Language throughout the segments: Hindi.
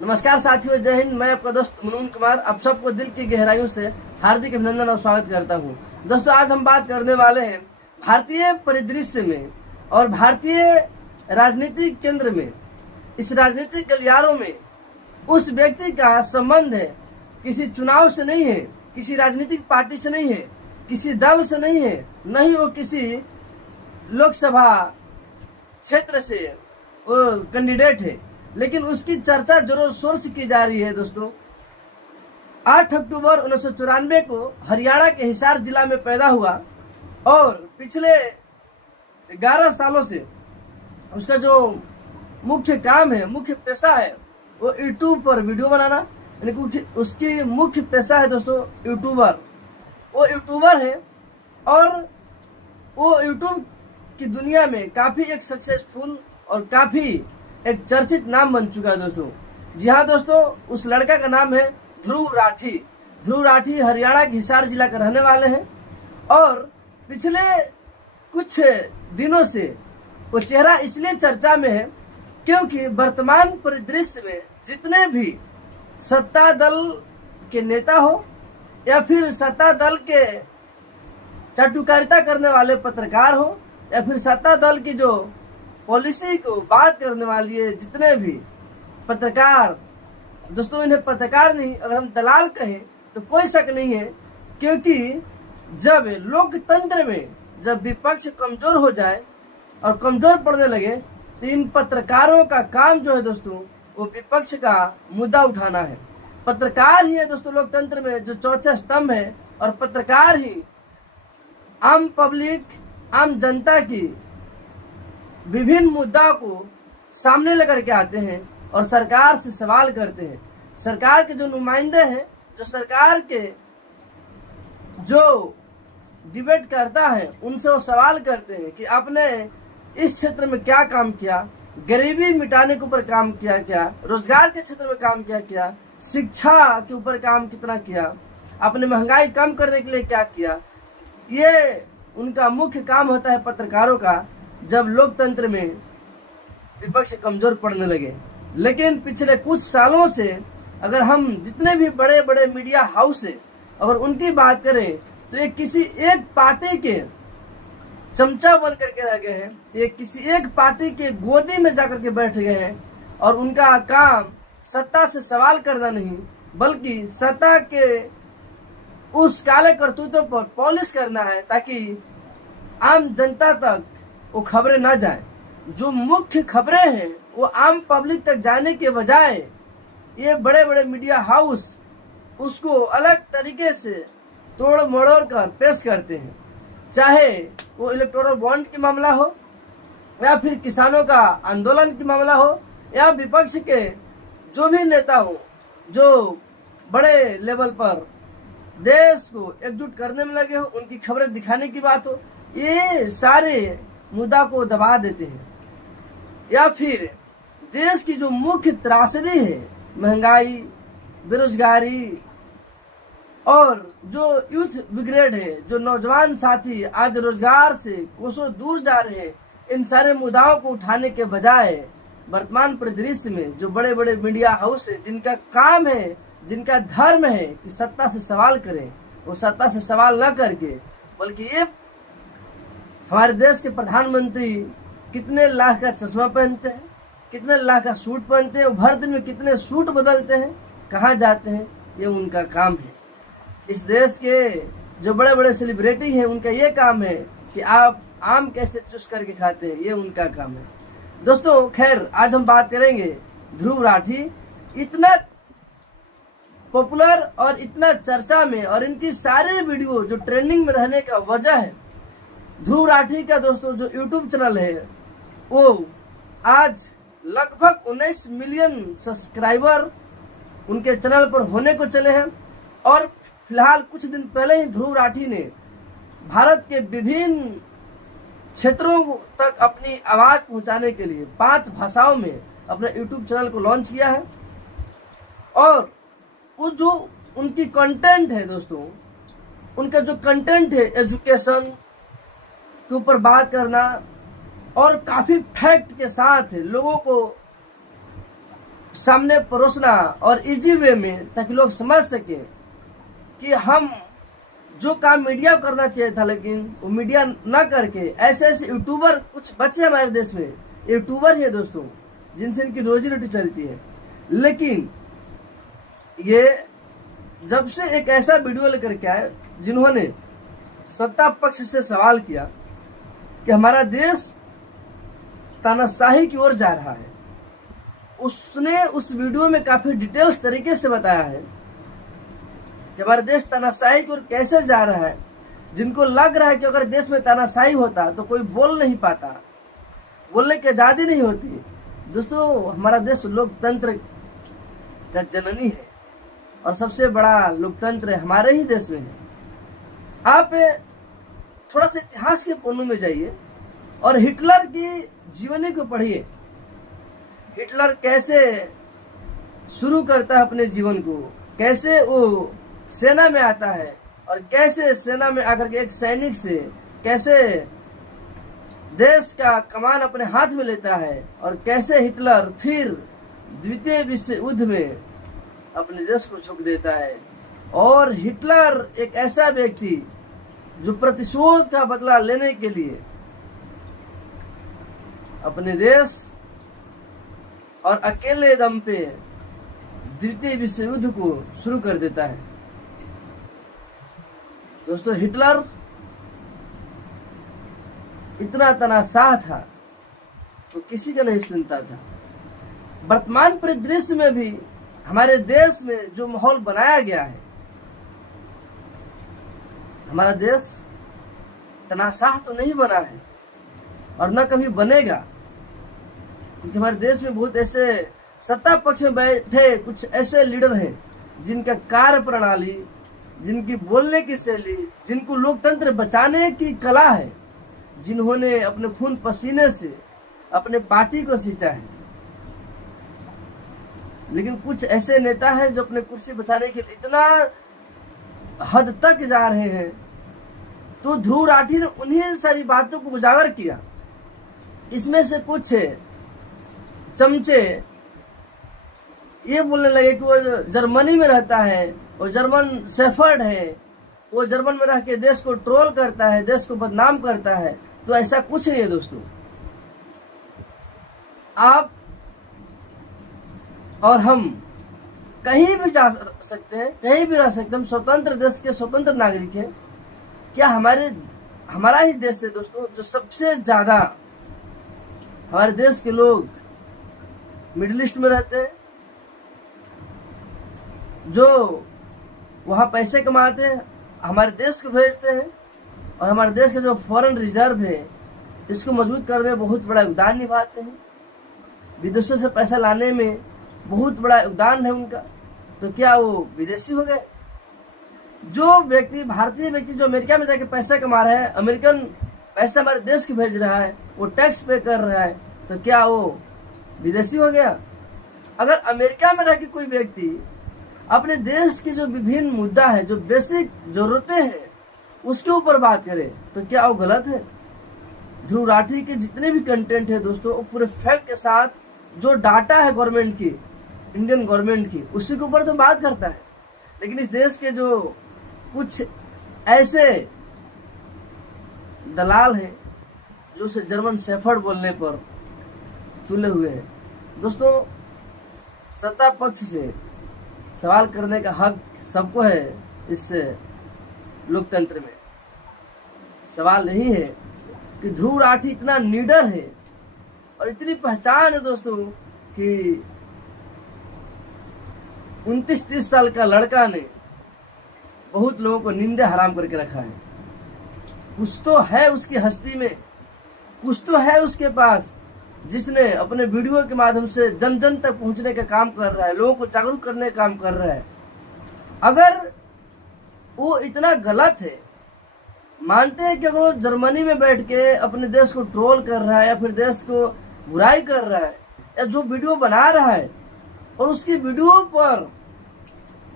नमस्कार साथियों, जय हिंद। मैं आपका दोस्त मनोज कुमार आप सबको दिल की गहराइयों से हार्दिक अभिनंदन और स्वागत करता हूं। दोस्तों, आज हम बात करने वाले हैं भारतीय परिदृश्य में और भारतीय राजनीतिक केंद्र में, इस राजनीतिक गलियारों में उस व्यक्ति का संबंध है किसी चुनाव से नहीं है, किसी राजनीतिक पार्टी से नहीं है, किसी दल से नहीं है, न ही वो किसी लोकसभा क्षेत्र से वो कैंडिडेट है, लेकिन उसकी चर्चा जोरों शोर से की जा रही है। दोस्तों, 8 अक्टूबर 1994 को हरियाणा के हिसार जिला में पैदा हुआ और पिछले 11 सालों से उसका जो मुख्य काम है, मुख्य पेशा है, वो यूट्यूब पर वीडियो बनाना, यानी उसकी मुख्य पेशा है दोस्तों यूट्यूबर। वो यूट्यूबर है और वो यूट्यूब की दुनिया में काफी एक सक्सेसफुल और काफी एक चर्चित नाम बन चुका है दोस्तों। जी हाँ दोस्तों, उस लड़का का नाम है ध्रुव राठी। ध्रुव राठी हरियाणा के हिसार जिला का रहने वाले हैं और पिछले कुछ दिनों से वो चेहरा इसलिए चर्चा में है क्योंकि वर्तमान परिदृश्य में जितने भी सत्ता दल के नेता हो या फिर सत्ता दल के चाटुकारिता करने वाले पत्रकार हो या फिर सत्ता दल की जो पॉलिसी को बात करने वाली है, जितने भी पत्रकार, दोस्तों इन्हें पत्रकार नहीं, अगर हम दलाल कहें तो कोई शक नहीं है, क्योंकि जब लोकतंत्र में जब विपक्ष कमजोर हो जाए और कमजोर पड़ने लगे तो इन पत्रकारों का काम जो है दोस्तों, वो विपक्ष का मुद्दा उठाना है। पत्रकार ही है दोस्तों लोकतंत्र में जो चौथे स्तंभ है, और पत्रकार ही आम पब्लिक, आम जनता की विभिन्न मुद्दा को सामने लेकर के आते हैं और सरकार से सवाल करते हैं। सरकार के जो नुमाइंदे हैं, जो सरकार के जो डिबेट करता है, उनसे वो सवाल करते हैं कि आपने इस क्षेत्र में क्या काम किया, गरीबी मिटाने के ऊपर काम किया क्या, रोजगार के क्षेत्र में काम किया क्या, शिक्षा के ऊपर काम कितना किया, आपने महंगाई कम करने के लिए क्या किया। ये उनका मुख्य काम होता है पत्रकारों का, जब लोकतंत्र में विपक्ष कमजोर पड़ने लगे। लेकिन पिछले कुछ सालों से अगर हम जितने भी बड़े बड़े मीडिया हाउस है, अगर उनकी बात करें तो ये किसी एक पार्टी के चमचा बन करके रह गए हैं, ये किसी एक पार्टी के गोदी में जाकर के बैठ गए हैं और उनका काम सत्ता से सवाल करना नहीं, बल्कि सत्ता के उस काले करतूतों पर पॉलिश करना है, ताकि आम जनता तक वो खबरें ना जाए। जो मुख्य खबरें हैं वो आम पब्लिक तक जाने के बजाय ये बड़े बड़े मीडिया हाउस उसको अलग तरीके से तोड़ मड़ोड़ कर पेश करते हैं, चाहे वो इलेक्टोरल बॉन्ड की मामला हो या फिर किसानों का आंदोलन की मामला हो या विपक्ष के जो भी नेता हो जो बड़े लेवल पर देश को एकजुट करने में लगे हो, उनकी खबरें दिखाने की बात हो, ये सारे मुद्दा को दबा देते हैं। या फिर देश की जो मुख्य त्रासदी है, महंगाई, बेरोजगारी और जो यूथ ब्रिगेड है, जो नौजवान साथी आज रोजगार से कोसों दूर जा रहे हैं, इन सारे मुद्दाओं को उठाने के बजाय वर्तमान परिदृश्य में जो बड़े बड़े मीडिया हाउस है, जिनका काम है, जिनका धर्म है कि सत्ता से सवाल करें, वो सत्ता से सवाल न करके बल्कि ये हमारे देश के प्रधानमंत्री कितने लाख का चश्मा पहनते हैं, कितने लाख का सूट पहनते हैं, वो भर दिन में कितने सूट बदलते हैं, कहाँ जाते हैं, ये उनका काम है। इस देश के जो बड़े बड़े सेलिब्रिटी हैं, उनका ये काम है कि आप आम कैसे चूस करके खाते हैं, ये उनका काम है। दोस्तों, खैर आज हम बात करेंगे ध्रुव राठी। इतना पॉपुलर और इतना चर्चा में और इनकी सारी वीडियो जो ट्रेंडिंग में रहने का वजह है, ध्रुव राठी का दोस्तों जो यूट्यूब चैनल है वो आज लगभग 19 मिलियन सब्सक्राइबर उनके चैनल पर होने को चले हैं। और फिलहाल कुछ दिन पहले ही ध्रुव राठी ने भारत के विभिन्न क्षेत्रों तक अपनी आवाज पहुंचाने के लिए 5 भाषाओं में अपने यूट्यूब चैनल को लॉन्च किया है। और वो जो उनकी कंटेंट है दोस्तों, उनका जो कंटेंट है एजुकेशन के ऊपर बात करना और काफी फैक्ट के साथ लोगों को सामने परोसना और इजी वे में, ताकि लोग समझ सके कि हम जो काम मीडिया को करना चाहिए था, लेकिन वो मीडिया ना करके ऐसे ऐसे यूट्यूबर, कुछ बच्चे हमारे देश में यूट्यूबर है दोस्तों, जिनसे इनकी रोजी रोटी चलती है, लेकिन ये जब से एक ऐसा वीडियो लेकर के आए जिन्होंने सत्ता पक्ष से सवाल किया कि हमारा देश तानाशाही की ओर जा रहा है, उसने उस वीडियो में काफी डिटेल्स तरीके से बताया है कि हमारा देश तानाशाही की ओर कैसे जा रहा है। जिनको लग रहा है कि अगर देश में तानाशाही होता तो कोई बोल नहीं पाता, बोलने की आजादी नहीं होती। दोस्तों, हमारा देश लोकतंत्र का जननी है और सबसे बड़ा लोकतंत्र हमारे ही देश में है। आप थोड़ा सा इतिहास के पन्नों में जाइए और हिटलर की जीवनी को पढ़िए। हिटलर कैसे शुरू करता है अपने जीवन को, कैसे वो सेना में आता है और कैसे सेना में आकर के एक सैनिक से कैसे देश का कमान अपने हाथ में लेता है, और कैसे हिटलर फिर द्वितीय विश्व युद्ध में अपने देश को झुक देता है। और हिटलर एक ऐसा व्यक्ति जो प्रतिशोध का बदला लेने के लिए अपने देश और अकेले दम पे द्वितीय विश्व युद्ध को शुरू कर देता है। दोस्तों, हिटलर इतना तनाशाह था तो किसी का नहीं सुनता था। वर्तमान परिदृश्य में भी हमारे देश में जो माहौल बनाया गया है, हमारा देश तनाशाह तो नहीं बना है और न कभी बनेगा, क्योंकि हमारे देश में बहुत ऐसे सत्ता पक्ष में बैठे कुछ ऐसे लीडर हैं जिनका कार्य प्रणाली, जिनकी बोलने की शैली, जिनको लोकतंत्र बचाने की कला है, जिन्होंने अपने खून पसीने से अपने पार्टी को सींचा है। लेकिन कुछ ऐसे नेता हैं जो अपने कुर्सी बचाने के लिए इतना हद तक जा रहे हैं। तो ध्रुव राठी ने उन्हीं सारी बातों को उजागर किया। इसमें से कुछ चमचे ये बोलने लगे कि वो जर्मनी में रहता है, वो जर्मन शेफर्ड है, वो जर्मन में रह के देश को ट्रोल करता है, देश को बदनाम करता है। तो ऐसा कुछ नहीं है दोस्तों। आप और हम कहीं भी जा सकते हैं, कहीं भी रह सकते हैं, हम स्वतंत्र देश के स्वतंत्र नागरिक हैं। क्या हमारा ही देश है दोस्तों जो सबसे ज्यादा, हमारे देश के लोग मिडिल ईस्ट में रहते हैं, जो वहां पैसे कमाते हैं, हमारे देश को भेजते हैं, और हमारे देश का जो फॉरेन रिजर्व है इसको मजबूत करने में बहुत बड़ा योगदान निभाते हैं। विदेशों से पैसा लाने में बहुत बड़ा योगदान है उनका। तो क्या वो विदेशी हो गए? जो व्यक्ति, भारतीय व्यक्ति जो अमेरिका में जाके पैसा कमा रहा है, अमेरिकन पैसा हमारे देश को भेज रहा है, वो टैक्स पे कर रहा है, तो क्या वो विदेशी हो गया? अगर अमेरिका में रह के कोई व्यक्ति अपने देश की जो विभिन्न मुद्दा है, जो बेसिक जरूरतें हैं, उसके ऊपर बात करे, तो क्या वो गलत है? ध्रुव राठी के जितने भी कंटेंट है दोस्तों, वो पूरे फैक्ट के साथ, जो डाटा है गवर्नमेंट की, इंडियन गवर्नमेंट की, उसी के ऊपर तो बात करता है। लेकिन इस देश के जो कुछ ऐसे दलाल हैं जो उसे जर्मन शेफर्ड बोलने पर तुले हुए हैं। दोस्तों, सत्ता पक्ष से सवाल करने का हक सबको है। इस लोकतंत्र में सवाल नहीं है कि ध्रुव राठी इतना लीडर है और इतनी पहचान है दोस्तों कि 29-30 साल का लड़का ने बहुत लोगों को नींदें हराम करके रखा है। कुछ तो है उसकी हस्ती में, कुछ तो है उसके पास, जिसने अपने वीडियो के माध्यम से जन जन तक पहुंचने का काम कर रहा है, लोगों को जागरूक करने का काम कर रहा है। अगर वो इतना गलत है, मानते हैं कि अगर वो जर्मनी में बैठ के अपने देश को ट्रोल कर रहा है या फिर देश को बुराई कर रहा है, या जो वीडियो बना रहा है और उसकी वीडियो पर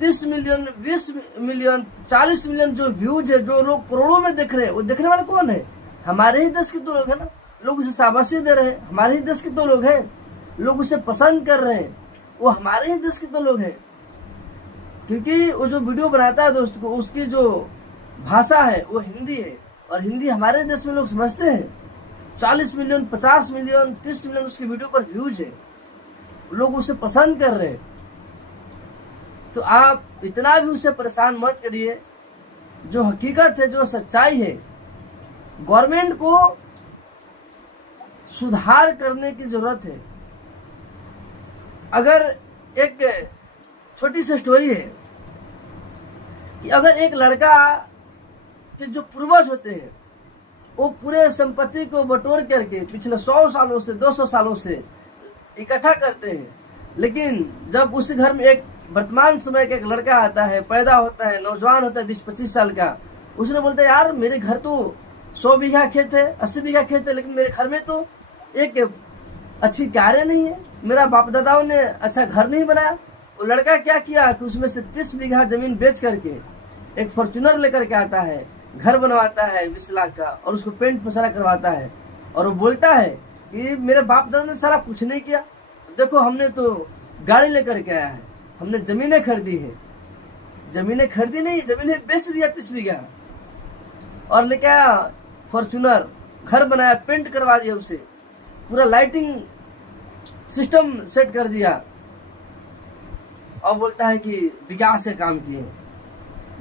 30 मिलियन, 20 मिलियन, 40 मिलियन जो व्यूज है, जो लोग करोड़ों में देख रहे हैं, वो देखने वाले कौन है? हमारे ही देश के तो लोग हैं ना। लोग उसे शाबाशी दे रहे हैं, हमारे ही देश के तो लोग हैं, लोग उसे पसंद कर रहे हैं। वो हमारे ही देश के तो लोग हैं, क्योंकि वो जो वीडियो बनाता है दोस्त को, उसकी जो भाषा है वो हिंदी है, और हिंदी हमारे देश में लोग समझते हैं। 40 मिलियन, 50 मिलियन, 30 मिलियन उसकी वीडियो पर व्यूज है, लोग उसे पसंद कर रहे हैं। तो आप इतना भी उसे परेशान मत करिए। जो हकीकत है, जो सच्चाई है, गवर्नमेंट को सुधार करने की जरूरत है। अगर एक छोटी सी स्टोरी है कि अगर एक लड़का के जो पूर्वज होते हैं वो पूरे संपत्ति को बटोर करके पिछले 100 सालों से, 200 सालों से इकट्ठा करते हैं, लेकिन जब उस घर में एक वर्तमान समय का एक लड़का आता है, पैदा होता है, नौजवान होता है 20-25 साल का, उसने बोलता है यार मेरे घर तो 100 बीघा खेत है, 80 बीघा खेत है, लेकिन मेरे घर में तो एक अच्छी कारें नहीं है, मेरा बाप दादाओं ने अच्छा घर नहीं बनाया। वो लड़का क्या किया कि उसमें से 30 बीघा जमीन बेच करके एक फॉर्च्यूनर लेकर के आता है, घर बनवाता है 20 लाख का, और उसको पेंट पसारा करवाता है, और वो बोलता है कि मेरे बाप दादा ने सारा कुछ नहीं किया, देखो हमने तो गाड़ी लेकर के आया है, हमने जमीनें खरीदी है। जमीनें खरीदी नहीं, जमीनें बेच दिया 30 बीघा, और लेके आया फॉर्च्यूनर, घर बनाया, पेंट करवा दिया, उसे पूरा लाइटिंग सिस्टम सेट कर दिया, और बोलता है कि विकास से काम किए।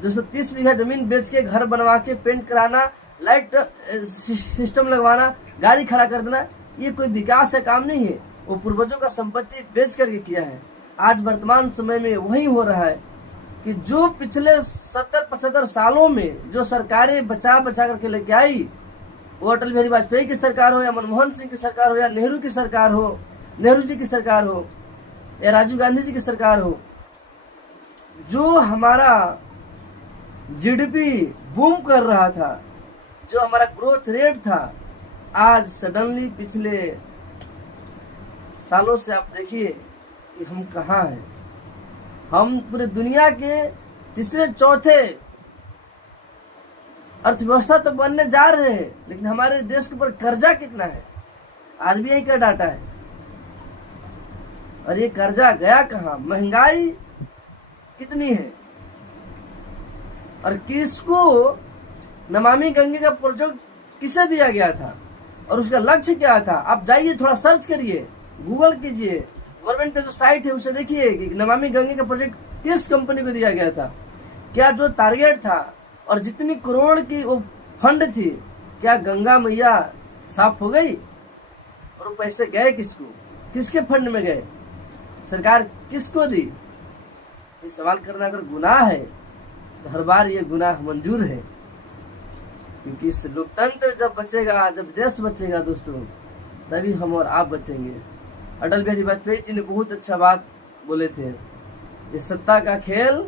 230 बीघा जमीन बेच के घर बनवा के पेंट कराना, लाइट सिस्टम लगवाना, गाड़ी खड़ा कर देना, ये कोई विकास का काम नहीं है। वो पूर्वजों का संपत्ति बेच करके किया है। आज वर्तमान समय में वही हो रहा है कि जो पिछले 70-75 सालों में जो सरकारें बचा करके लेके आई, वो अटल बिहारी वाजपेयी की सरकार हो, या मनमोहन सिंह की सरकार हो, या नेहरू की सरकार हो, नेहरू जी की सरकार हो, या राजीव गांधी जी की सरकार हो, जो हमारा जीडीपी बूम कर रहा था, जो हमारा ग्रोथ रेट था, आज सडनली पिछले सालों से आप देखिए कि हम कहाँ हैं। हम पूरे दुनिया के तीसरे चौथे अर्थव्यवस्था तो बनने जा रहे हैं, लेकिन हमारे देश के ऊपर कर्जा कितना है, आरबीआई का डाटा है, और ये कर्जा गया कहाँ, महंगाई कितनी है, और किसको नमामि गंगे का प्रोजेक्ट किसे दिया गया था, और उसका लक्ष्य क्या था। आप जाइए थोड़ा सर्च करिए, गूगल कीजिए, गवर्नमेंट का जो साइट है उसे देखिए कि नमामि गंगे का प्रोजेक्ट किस कंपनी को दिया गया था, क्या जो टारगेट था, और जितनी करोड़ की वो फंड थी, क्या गंगा मैया साफ हो गई, और वो पैसे गए किसको, किसके फंड में गए, सरकार किसको दी। ये सवाल करना अगर गुनाह है तो हर बार ये गुनाह मंजूर है, क्योंकि इस लोकतंत्र जब बचेगा, जब देश बचेगा दोस्तों, तभी हम और आप बचेंगे। अटल बिहारी वाजपेयी जी ने बहुत अच्छा बात बोले थे, ये सत्ता का खेल,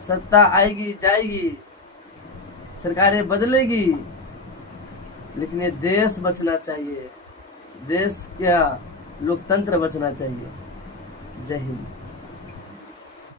सत्ता आएगी जाएगी, सरकारें बदलेगी, लेकिन ये देश बचना चाहिए, देश का लोकतंत्र बचना चाहिए। जय हिंद।